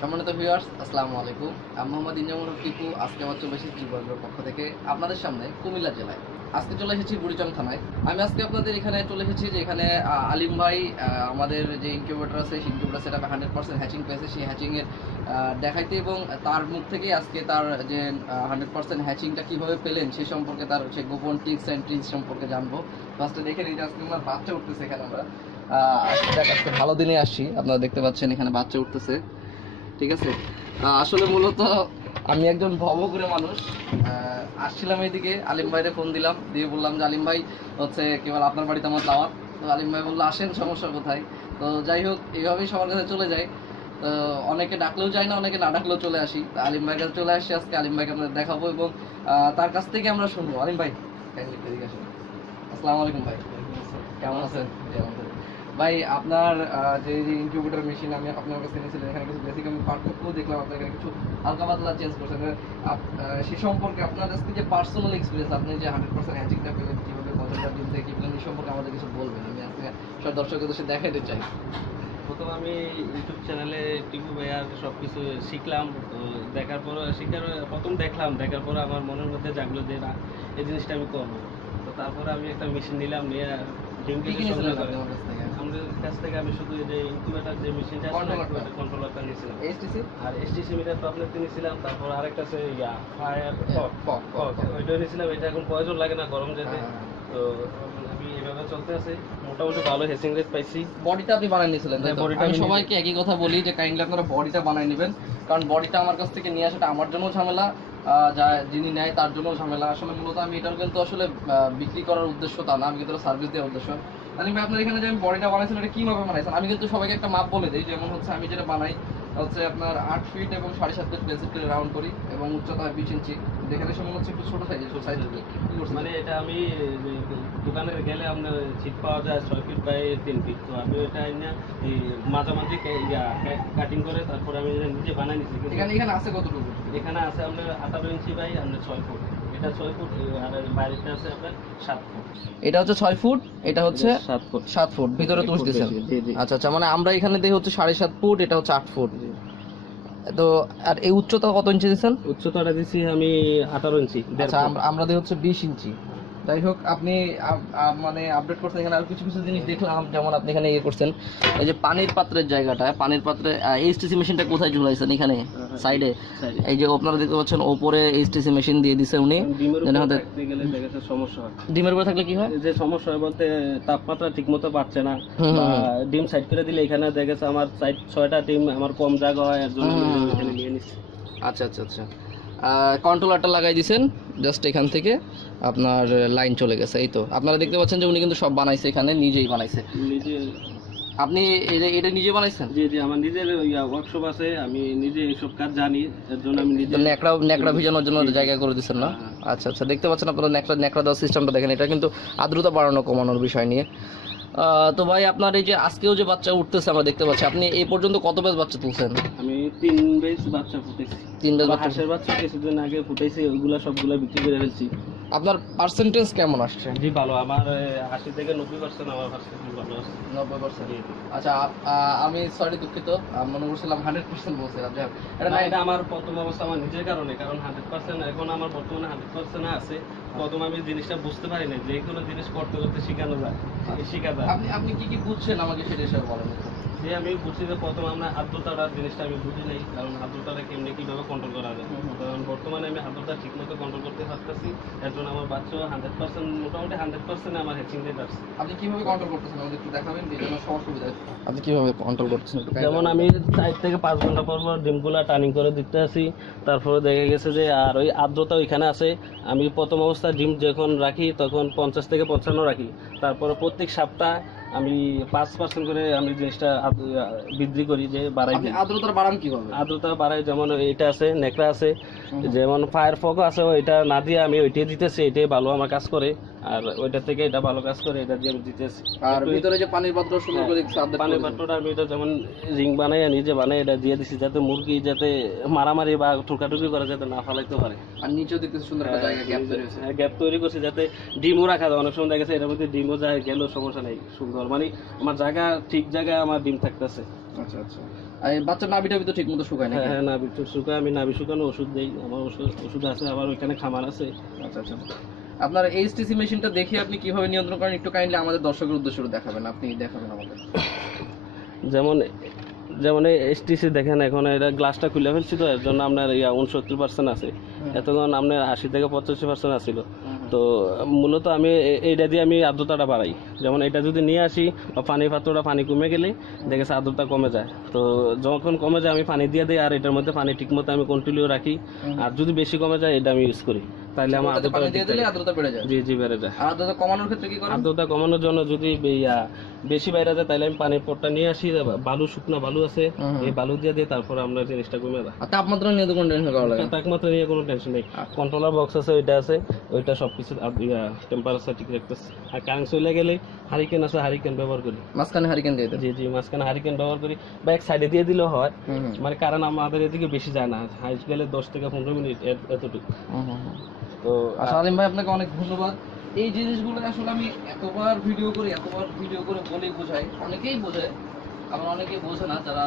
সম্মানিত ভিউয়ার্স আসসালামু আলাইকুম। আমি মোহাম্মদ ইনজামুল হক টিপু আজকে আমার চলে এসেছি যুবকের পক্ষ থেকে আপনাদের সামনে কুমিল্লা জেলায়। আজকে চলে এসেছি বুড়িচং থানায়। আমি আজকে আপনাদের এখানে চলে এসেছি যে এখানে আলিম ভাই আমাদের যে ইনকিউবেটর আছে, সেই ইনকিউবেটর সেটা হান্ড্রেড পার্সেন্ট হ্যাচিং পেয়েছে। সেই হ্যাচিংয়ের দেখাইতে এবং তার মুখ থেকেই আজকে তার যে হান্ড্রেড পার্সেন্ট হ্যাচিংটা কীভাবে পেলেন সেই সম্পর্কে তার হচ্ছে গোপন টিপস অ্যান্ড ট্রিক্স সম্পর্কে জানব। ফার্স্টে দেখে নিই যে আজকে আমার বাচ্চা উঠতেছে এখানে আমরা। আজকে ভালো দিনে আসছি। আপনারা দেখতে পাচ্ছেন এখানে বাচ্চা উঠতেছে। ঠিক আছে? আসলে মূলত আমি একজন ভবঘুরে মানুষ। আসছিলাম এইদিকে, আলিম ভাইরে ফোন দিলাম, দিয়ে বললাম যে, আলিম ভাই, হচ্ছে কি বলে, আপনার বাড়িতে আমার দাওয়াত তো আলিম ভাই বলল, আসেন, সমস্যা কোথায়? তো যাই হোক, এইভাবেই সবার কাছে চলে যায়। তো অনেকে ডাকলেও যায় না, অনেকে না ডাকলেও চলে আসি। তো আলিম ভাইয়ের কাছে চলে আসছি, আজকে আলিম ভাইকে আমরা দেখাবো এবং তার কাছ থেকে আমরা শুনব। আলিম ভাই। আসসালামু আলাইকুম ভাই। কেমন আছেন? ভাই, আপনার যে ইনকিউবেটর মেশিন আমি আপনার কাছে এনেছিলেন এখানে কিছু বেসিক আমি দেখলাম আপনার এখানে কিছু হালকা পাতলা চেঞ্জ করছেন সে সম্পর্কে আপনার আজকে যে পার্সোনাল এক্সপিরিয়েন্স আপনি যে হান্ড্রেড পার্সেন্ট হ্যাচিংটা পেলেন কীভাবে কতটা দিন থেকে পেলেন এই সম্পর্কে আমাদের কিছু বলবেন। আমি আজকে সব দর্শকদের সাথে দেখাতে চাই। প্রথম আমি ইউটিউব চ্যানেলে টিভি ভাইয়ার সব কিছু শিখলাম তো দেখার পর শিখার প্রথম দেখলাম দেখার পর আমার মনের মধ্যে জাগলো যে না এই জিনিসটা আমি করব। তো তারপরে আমি একটা মেশিন নিলাম নিয়ে ডিম আমাদের কাছ থেকে আমি শুধু যে ইনকিউবেটার যে মেশিনটা। কন্ট্রোলারটা নিয়েছিলাম। এইচটিসি আর এসটিসি মিটার তো নিয়েছিলাম তারপর আরেকটা আছে ইয়া ফায়ার ফক নিয়েছিলাম এটা এখন প্রয়োজন লাগে না গরম যেতে। হ্যাঁ, তো আমি এভাবে চলতে আছে মোটামুটি ভালো হেসিং রেট পাইছি। বডিটা আপনি বানাই নিয়েছিলেন তাই তো? হ্যাঁ, আমি সবাইকে একই কথা বলি যে কাইন্ডলি আপনারা বডিটা বানাই নেবেন কারণ বডিটা আমার কাছ থেকে নিয়ে আসাটা আমার জন্য ঝামেলা যা যিনি নেয় তার জন্য ঝামেলা। আসলে মূলত আমি এটার কিন্তু আসলে বিক্রি করার উদ্দেশ্য তা না আমি কিন্তু সার্ভিস দেওয়ার উদ্দেশ্য। তাহলে ভাই আপনার এখানে যে আমি বডিটা বানাইছিলাম এটা কীভাবে বানাইছেন? আমি কিন্তু সবাইকে একটা মাপ বলে দিই যেমন হচ্ছে আমি যেটা বানাই হচ্ছে আপনার আট ফিট এবং সাড়ে সাত ফিট বেসিক করে রাউন্ড করি এবং উচ্চতা বিশ ইঞ্চি দেখে সময় হচ্ছে একটু ছোট সাইজের ছোট সাইজের মানে এটা আমি দোকানে গেলে আপনার ছিট পাওয়া যায় ছয় ফিট বাই তিন ফিট তো আমি এটা না এই মাঝামাঝি কাটিং করে তারপর আমি নিজে বানাই নিচ্ছি এখানে এখানে আছে কতটুকু? এখানে আছে আপনার আঠারো ইঞ্চি বাই আপনার ছয় ফুট এটা ছয় ফুট আর বাইরেটা আছে আপনার সাত ফুট। এটা হচ্ছে ছয় ফুট এটা হচ্ছে সাত ফুট। ভিতরে তুষ আচ্ছা আচ্ছা মানে আমরা এখানে দেখি হচ্ছে সাড়ে সাত ফুট এটা হচ্ছে আট ফুট। তো আর এই উচ্চতা কত ইঞ্চি দিচ্ছেন উচ্চতাটা দিচ্ছি আমি আঠারো ইঞ্চি দেড় আচ্ছা আমরা আমরা দিই হচ্ছে বিশ ইঞ্চি। যাই হোক আপনি আপ- আপ- মানে আপডেট করছেন এখানে আর কিছু কিছু জিনিস দেখলাম যেমন আপনি এখানে ইয়ে করছেন এই যে পানির পাত্রের জায়গাটা পানির পাত্রে এইচটিসি মেশিনটা কোথায় ঝুলাইছেন এখানে? সাইডে Side এই যে আপনারা দেখতে পাচ্ছেন ওপরে এইচটিসি মেশিন দিয়ে দিছে উনি। সমস্যা হয়। ডিমের উপরে থাকলে কি হয়? যে সমস্যা হয় বলতে তাপমাত্রা ঠিক মতো পাচ্ছে না ডিম সাইড করে দিলে এখানে দেখা যাচ্ছে আমার সাইড ছয়টা ডিম আমার কম জায়গা হয় এর জন্য আচ্ছা আচ্ছা আচ্ছা। কন্ট্রোলারটা লাগাই দিছেন জাস্ট এখান থেকে আপনার লাইন চলে গেছে এই তো। আপনারা দেখতে পাচ্ছেন যে উনি কিন্তু সব বানাইছে এখানে নিজেই বানাইছে। আপনি এটা নিজে বানাইছেন? জি জি আমার নিজের ওয়ার্কশপ আছে আমি নিজে এইসব কাজ জানি এর জন্য আমি নিজে তো ন্যাকড়া ন্যাকড়া ভিজানোর জন্য। জায়গা করে দিচ্ছেন না? হ্যাঁ। আচ্ছা আচ্ছা দেখতে পাচ্ছেন আপনারা ন্যাকড়া ন্যাকড়া দেওয়ার সিস্টেমটা দেখেন এটা কিন্তু আর্দ্রতা বাড়ানো কমানোর বিষয় নিয়ে। তো ভাই আপনার এই যে আজকেও যে বাচ্চা উঠতেছে আমরা দেখতে পাচ্ছি আপনি এই পর্যন্ত কত বেশ বাচ্চা তুলছেন? আমি তিন বেশ বাচ্চা ফুটেছি। তিন বেশ বাচ্চা কিছুদিন আগে ফুটেছি ওইগুলা সবগুলা বিক্রি করে ফেলছি। আপনার পার্সেন্টেজ কেমন আসছে? জি ভালো। আমার আশি থেকে নব্বই পার্সেন্ট আমার পার্সেন্টেজ ভালো আছে নব্বই পার্সেন্ট। আচ্ছা আমি সরি দুঃখিত আমি মনে করছিলাম হান্ড্রেড পার্সেন্ট বলছি যাক, এটা না, এটা আমার প্রথম অবস্থা আমার নিজের কারণে কারণ হান্ড্রেড পার্সেন্ট এখন আমার বর্তমানে হান্ড্রেড পার্সেন্ট আছে। প্রথম আমি জিনিসটা বুঝতে পারি না যে কোনো জিনিস করতে করতে শেখানো যায় শেখা যায়। আপনি আপনি কি কি বুঝছেন আমাকে সেটা হিসাবে বলেন। যে আমি বুঝছি যে প্রথম আমরা আর্দ্রতাটা জিনিসটা আমি বুঝি নাই কারণ আর্দ্রতাটা কেমনি কীভাবে কন্ট্রোল করা যায়। কারণ বর্তমানে আমি আর্দ্রতা ঠিক মতো কন্ট্রোল করতে পারতেছি এর জন্য আমার বাচ্চা হান্ড্রেড পার্সেন্ট মোটামুটি হান্ড্রেড পার্সেন্ট আমার হ্যাচিং রেট আসছে আপনি কীভাবে কন্ট্রোল করতেছেন? আমাদের একটু দেখাবেন যে সবার সুবিধা। আপনি কীভাবে কন্ট্রোল করতেছেন? যেমন আমি চার থেকে পাঁচ ঘণ্টা পর পর ডিমগুলা টার্নিং করে দিতে আসি তারপরে দেখা গেছে যে আর ওই আর্দ্রতা ওইখানে আছে আমি প্রথম অবস্থায় ডিম যখন রাখি তখন পঞ্চাশ থেকে পঞ্চান্ন রাখি তারপরে প্রত্যেক সপ্তাহ আমি পাঁচ পার্সেন্ট করে আমি জিনিসটা বৃদ্ধি করি যে বাড়াই আদ্রতা দিই। আর্দ্রতা বাড়ান কীভাবে? আর্দ্রতা বাড়াই যেমন এটা আছে নেকড়া আছে যেমন ফায়ার ফকও আছে ওইটা না দিয়ে আমি ওইটাই দিতেছি এটাই ভালো আমার কাজ করে। আর ওইটা থেকে এটা ভালো কাজ করে এটা দিয়ে দিতেছি আর ভিতরে যে পানির পাত্র সুন্দর করে সাবধান পানির পাত্রটা আমি এটা যেমন রিং বানাই নিজে বানাই এটা দিয়ে দিছি যাতে মুরগি যাতে মারামারি বা ঠুকাঠুকি করে যাতে না ফালাইতে পারে। আর নিচেও দেখতে সুন্দর একটা জায়গা গ্যাপ তৈরি হয়েছে। হ্যাঁ, গ্যাপ তৈরি করছি যাতে ডিমও রাখা যায়। অনেক সময় দেখা গেছে এটার মধ্যে ডিমও যায় গেলেও সমস্যা নেই সুন্দর। মানে আমার জায়গা ঠিক জায়গায় আমার ডিম থাকতেছে। আচ্ছা আচ্ছা। আর এই বাচ্চার নাভি টাভি তো ঠিক মতো শুকায় না হ্যাঁ হ্যাঁ নাভি শুকায় আমি নাভি শুকানো ওষুধ দিই। আমার ওষুধ ওষুধ আছে আবার ওইখানে খামার আছে। আচ্ছা আচ্ছা। আপনার এইচটিসি মেশিনটা দেখে আপনি কীভাবে নিয়ন্ত্রণ করেন একটু কাইন্ডলি আমাদের দর্শকের উদ্দেশ্যে দেখাবেন আপনি দেখাবেন আমাদের। যেমন যেমন এসটিসি দেখেন এখন এটা গ্লাসটা খুলে ফেলছি তো এর জন্য আপনার ইয়া উনসত্তর পার্সেন্ট আছে। এতক্ষণ আপনার আশি থেকে পঁচাশি পার্সেন্ট আছিল। তো মূলত আমি এইটা দিয়ে আমি আর্দ্রতাটা বাড়াই। যেমন এটা যদি নিয়ে আসি বা পানি পাত্রটা পানি কমে গেলে দেখেছে আর্দ্রতা কমে যায়। তো যখন কমে যায় আমি পানি দিয়ে দিই আর এটার মধ্যে পানি ঠিকমতো আমি কন্টিনিউ রাখি। আর যদি বেশি কমে যায় এটা আমি ইউজ করি। তাহলে আমার আর্দ্রতা দিয়ে দিলে আর্দ্রতা বেড়ে যায়। জি জি বেড়ে যায়। আর্দ্রতা কমানোর ক্ষেত্রে কি করেন? আর্দ্রতা কমানোর জন্য যদি বেশি বাইরে যায় তাহলে আমি পানির পটটা নিয়ে আসি বালু শুকনো বালু আছে এই বালু দিয়ে দিয়ে তারপর আমরা জিনিসটা কমে তাপমাত্রা নিয়ে তো কোনো টেনশন করা লাগে তাপমাত্রা নিয়ে কোনো টেনশন নেই। কন্ট্রোলার বক্স আছে ওইটা আছে ওইটা সব কিছু টেম্পারেচার ঠিক রাখতেছে। আর কারেন্ট চলে গেলে হারিকেন আছে হারিকেন ব্যবহার করি। মাঝখানে হারিকেন দিয়ে জি জি মাঝখানে হারিকেন ব্যবহার করি। বা এক সাইডে দিয়ে দিলেও হয়। মানে কারণ আমাদের এদিকে বেশি যায় না। হাইট গেলে দশ থেকে পনেরো মিনিট এত- এতটুকু। তো আচ্ছা ভাই আপনাকে অনেক ধন্যবাদ। এই জিনিসগুলো আসলে আমি এতবার ভিডিও করি এতবার ভিডিও করে বলেই বোঝাই। অনেকেই বোঝে অনেকেই বোঝে না যারা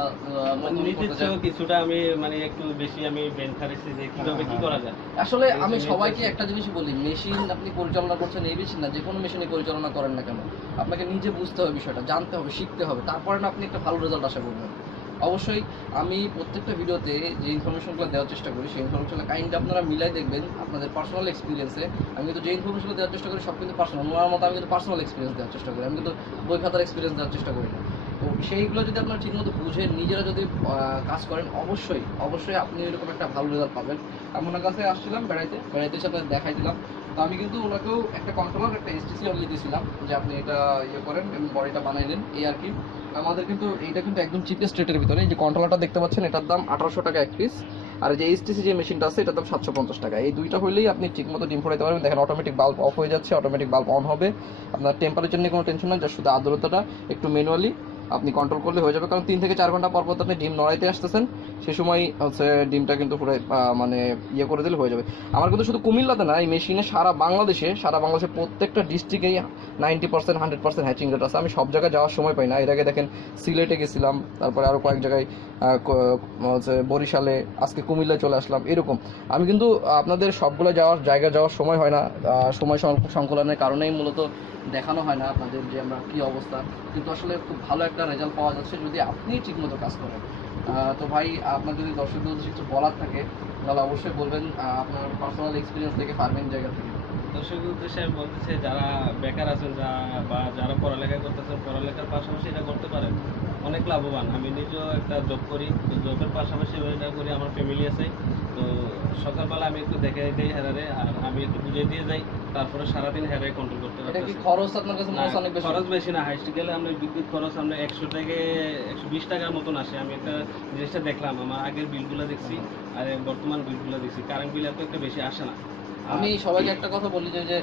নিজস্ব কিছুটা আমি মানে একটু বেশি আমি ব্রেন খারিছি যে কীভাবে কি করা যায়। আসলে আমি সবাইকে একটা জিনিস বলি মেশিন আপনি পরিচালনা করছেন এই মেশিন না যে কোনো মেশিনে পরিচালনা করেন না কেন। আপনাকে নিজে বুঝতে হবে বিষয়টা জানতে হবে শিখতে হবে তারপরে না আপনি একটা ভালো রেজাল্ট আশা করবেন। অবশ্যই আমি প্রত্যেকটা ভিডিওতে যে ইনফরমেশনগুলো দেওয়ার চেষ্টা করি, সেই ইনফরমেশনগুলো কাইন্ড আপনারা মিলাই দেখবেন আপনাদের পার্সোনাল এক্সপিরিয়েন্সে আমি কিন্তু যে ইনফরমেশনগুলো দেওয়ার চেষ্টা করি, সব কিন্তু পার্সোনাল ওনার মতো আমি কিন্তু পার্সোনাল এক্সপিরিয়েন্স দেওয়ার চেষ্টা করি। আমি কিন্তু বই খাতার এক্সপিরিয়েন্স দেওয়ার চেষ্টা করি না। তো সেইগুলো যদি আপনারা ঠিকমতো বুঝে নিজেরা যদি কাজ করেন, অবশ্যই অবশ্যই আপনি এরকম একটা ভালো রেজাল্ট পাবেন। আমি ওনার কাছে আসছিলাম বেড়াইতে। বেড়াইতে এসে আপনাদের দেখাই দিলাম। তো আমি কিন্তু ওনাকেও একটা কন্ট্রোলার একটা এসটিসি অনলি দিয়েছিলাম যে আপনি এটা ইয়ে করেন এবং বডিটা বানাই নেন, এই আর কি। আমাদের কিন্তু এইটা কিন্তু একদম চিপেস্ট রেটের ভিতরে। যে কন্ট্রোলারটা দেখতে পাচ্ছেন, এটার দাম আঠারোশো টাকা এক পিস আর যে এইচটিসি যে মেশিনটা আছে, এটার দাম সাতশো পঞ্চাশ টাকা। এই দুইটা হলেই আপনি ঠিকমতো ডিম ফোড়াইতে পারবেন। দেখেন অটোমেটিক বাল্ব অফ হয়ে যাচ্ছে অটোমেটিক বাল্ব অন হবে। আপনার টেম্পারেচার নিয়ে কোনো টেনশন নেই যা শুধু আর্দ্রতাটা একটু ম্যানুয়ালি আপনি কন্ট্রোল করলে হয়ে যাবে। কারণ তিন থেকে চার ঘণ্টা পর পর আপনি ডিম নড়াইতে আসতেছেন। সে সময় হচ্ছে ডিমটা কিন্তু পুরো মানে ইয়ে করে দিলে হয়ে যাবে। আমার কিন্তু শুধু কুমিল্লাতে না, এই মেশিনে সারা বাংলাদেশে, সারা বাংলাদেশের প্রত্যেকটা ডিস্ট্রিক্টেই ninety percent hundred percent hatching rate আছে। আমি সব জায়গায় যাওয়ার সময় পাই না। এর আগে দেখেন সিলেটে গেছিলাম, তারপরে আরও কয়েক জায়গায় হচ্ছে বরিশালে, আজকে কুমিল্লায় চলে আসলাম, এরকম। আমি কিন্তু আপনাদের সবগুলো যাওয়ার জায়গা যাওয়ার সময় হয় না সময় সংকলনের কারণেই মূলত দেখানো হয় না আপনাদের যে আমরা কী অবস্থা। কিন্তু আসলে খুব ভালো একটা রেজাল্ট পাওয়া যাচ্ছে যদি আপনি ঠিকমতো কাজ করেন। তো ভাই, আপনার যদি দর্শকদের উদ্দেশ্যে কিছু বলার থাকে, তাহলে অবশ্যই বলবেন আপনার পার্সোনাল এক্সপিরিয়েন্স থেকে ফার্মিং জায়গা থেকে। দর্শক উদ্দেশ্যে আমি বলতেছি যারা বেকার আছেন, যা বা যারা পড়ালেখা করতেছেন, পড়ালেখার পাশাপাশি এটা করতে পারেন। অনেক লাভবান। আমি নিজেও একটা জব করি। তো জবের পাশাপাশি এটা করি, আমার ফ্যামিলি আছে। তো সকালবেলা আমি একটু দেখে দিই হেরারে আর আমি একটু বুঝিয়ে দিয়ে যাই তারপরে সারাদিন হেরারে কন্ট্রোল করতে এটা কি খরচ আপনার কাছে মনে অনেক বেশি? খরচ বেশি না হাইস্ট গেলে আমরা বিদ্যুৎ খরচ আমরা একশো থেকে একশো বিশ টাকার মতন আসে। আমি একটা জিনিসটা দেখলাম আমার আগের বিলগুলো দেখছি আর বর্তমান বিলগুলো দেখছি কারেন্ট বিল এত একটা বেশি আসে না। আমি সবাইকে একটা কথা বলি যে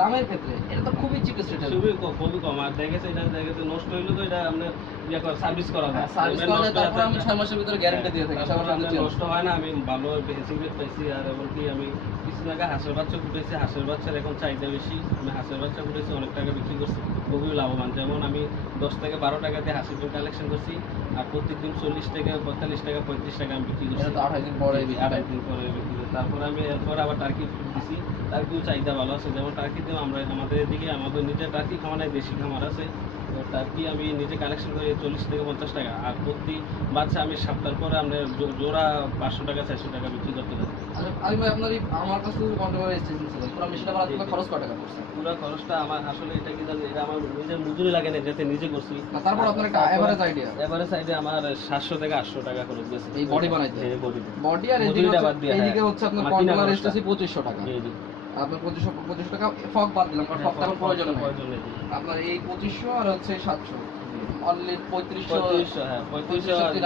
দামের ক্ষেত্রে এটা তো খুবই চিপেস্ট রেটের খুবই খুবই কম। আর দেখেছে এটা দেখেছে নষ্ট হইলে তো এটা আমরা ইয়ে করে সার্ভিস করা যায়। সার্ভিস এবার করলে তারপর আমি থাকে। ছয় মাসের ভিতরে গ্যারান্টি দিয়ে থাকি সবার আপনার নষ্ট হয় না। আমি ভালো সিগারেট পাইছি আর এমনকি আমি কিছুদিন আগে হাঁসের বাচ্চা ফুটেছি হাঁসের বাচ্চার এখন চাহিদা বেশি। আমি হাঁসের বাচ্চা ফুটেছি অনেক টাকা বিক্রি করছি। খুবই লাভবান। যেমন আমি দশ থেকে বারো টাকা দিয়ে হাঁসের ডিম কালেকশন করছি আর প্রত্যেকদিন চল্লিশ টাকা পঁয়তাল্লিশ টাকা পঁয়ত্রিশ টাকা আমি বিক্রি করছি। এটা তো আঠাশ দিন পরে আড়াই। দিন পরে বিক্রি করি। তারপরে আমি এরপর আবার টার্কি দিছি। টার্কিও চাহিদা ভালো আছে যেমন টার্কিতে আমরা আমাদের এদিকে আমাদের নিজের টার্কি খামার দেশি খামার আছে। তো টার্কি আমি নিজে কালেকশন করি চল্লিশ থেকে পঞ্চাশ টাকা। আর প্রতি বাচ্চা আমি সপ্তাহ পরে আমরা জোড়া পাঁচশো টাকা চারশো টাকা বিক্রি করতে পারি। আচ্ছা, আপনার আমার কাছে কন্ট্রোলার স্টেশন ছিল পুরো মেশিনটা বানাতে খরচ কত টাকা পুরো খরচটা আমার আসলে এটা কি জানি এটা আমার নিজের মজুরি লাগে না যাতে নিজে করছি। তারপর আপনার একটা এভারেজ আইডিয়া সাইডে আমার সাতশো থেকে আটশো টাকা খরচ গেছে এই body বানাইতে? বডি আর এদিকে হচ্ছে- হ্যাঁ। হচ্ছে আপনার কন্ট্রোলার। স্টেশন পঁচিশশো টাকা। জি জি। আপনার পঁচিশশো পঁচিশ টাকা ফক বাদ দিলাম কারণ ফক তেমন প্রয়োজন নেই। আপনার এই পঁচিশশো আর হচ্ছে সাতশো। অনলি পঁয়ত্রিশশো হ্যাঁ পঁয়ত্রিশশো হয়ে।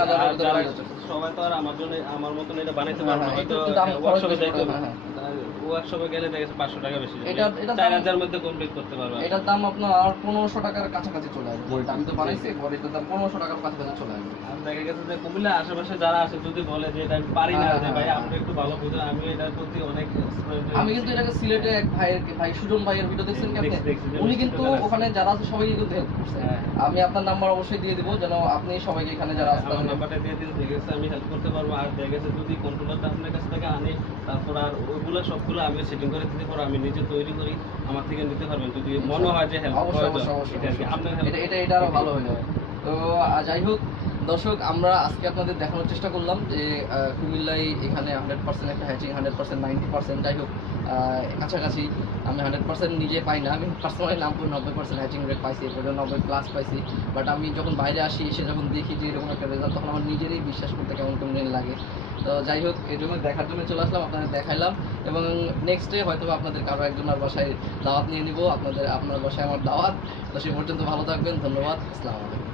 সবাই তো আর আমার জন্য আমার মতন এটা বানাইতে হ্যাঁ, পারবে না হ্যাঁ, হয়তো দাম খরচ হ্যাঁ, ওয়ার্কশপে গেলে দেখা গেছে পাঁচশো টাকা বেশি। এটা- এটা চার হাজার মধ্যে কমপ্লিট করতে পারবে এটার দাম আপনার আর পনেরোশো টাকার কাছাকাছি চলে আসবে। বইটা আমি তো বানাইছি এটার দাম পনেরোশো টাকার কাছাকাছি চলে আসবে। আর দেখা গেছে যে কুমিল্লা আশেপাশে যারা আছে যদি বলে যে এটা আমি পারি না হ্যাঁ, যে ভাই হ্যাঁ। আপনি একটু ভালো বুঝেন আমি এটার প্রতি অনেক আমি কিন্তু এটাকে সিলেটে এক ভাইয়ের ভাই সুজন ভাইয়ের ভিডিও দেখছেন কি আপনি? দেখছি, দেখছি, উনি কিন্তু ওখানে যারা আছে সবাইকে কিন্তু হেল্প করছে। হ্যাঁ। আমি আপনার নাম্বার অবশ্যই দিয়ে দিব যেন আপনি সবাইকে এখানে যারা আছে আমার নাম্বারটা দিয়ে দিলে দেখে আমি হেল্প করতে পারব। আর দেখে গেছে যদি কন্ট্রোলারটা আপনার কাছ থেকে আনি তারপর আর ওইগুলো সবগুলো আমি সেটিং করে দিতে পারব আমি নিজে তৈরি করি আমার থেকে নিতে পারবেন। যদি মনে হয় যে হেল্প অবশ্যই আপনার এটা এটা আরও ভালো হয়ে যাবে। তো যাই হোক দর্শক, আমরা আজকে আপনাদের দেখানোর চেষ্টা করলাম যে কুমিল্লায় এখানে হান্ড্রেড পার্সেন্ট একটা hatching hundred percent ninety percent যাই হোক কাছাকাছি। আমি হান্ড্রেড পার্সেন্ট নিজে পাই না, আমি পার্সোনালি নাম করে নব্বই পার্সেন্ট হ্যাচিং রেট পাইছি এরপরে নব্বই প্লাস পাইছি। বাট আমি যখন বাইরে আসি, এসে যখন দেখি যে এরকম একটা রেজাল্ট তখন আমার নিজেরই বিশ্বাস করতে কেমন কেমন লাগে। তো যাই হোক এই জন্য দেখার জন্য চলে আসলাম, আপনাদের দেখাইলাম। এবং নেক্সট ডে হয়তো আপনাদের কারও একজনের বাসায় দাওয়াত নিয়ে নিব, আপনাদের, আপনার বাসায় আমার দাওয়াত। তো সে পর্যন্ত ভালো থাকবেন, ধন্যবাদ, আসসালামু আলাইকুম।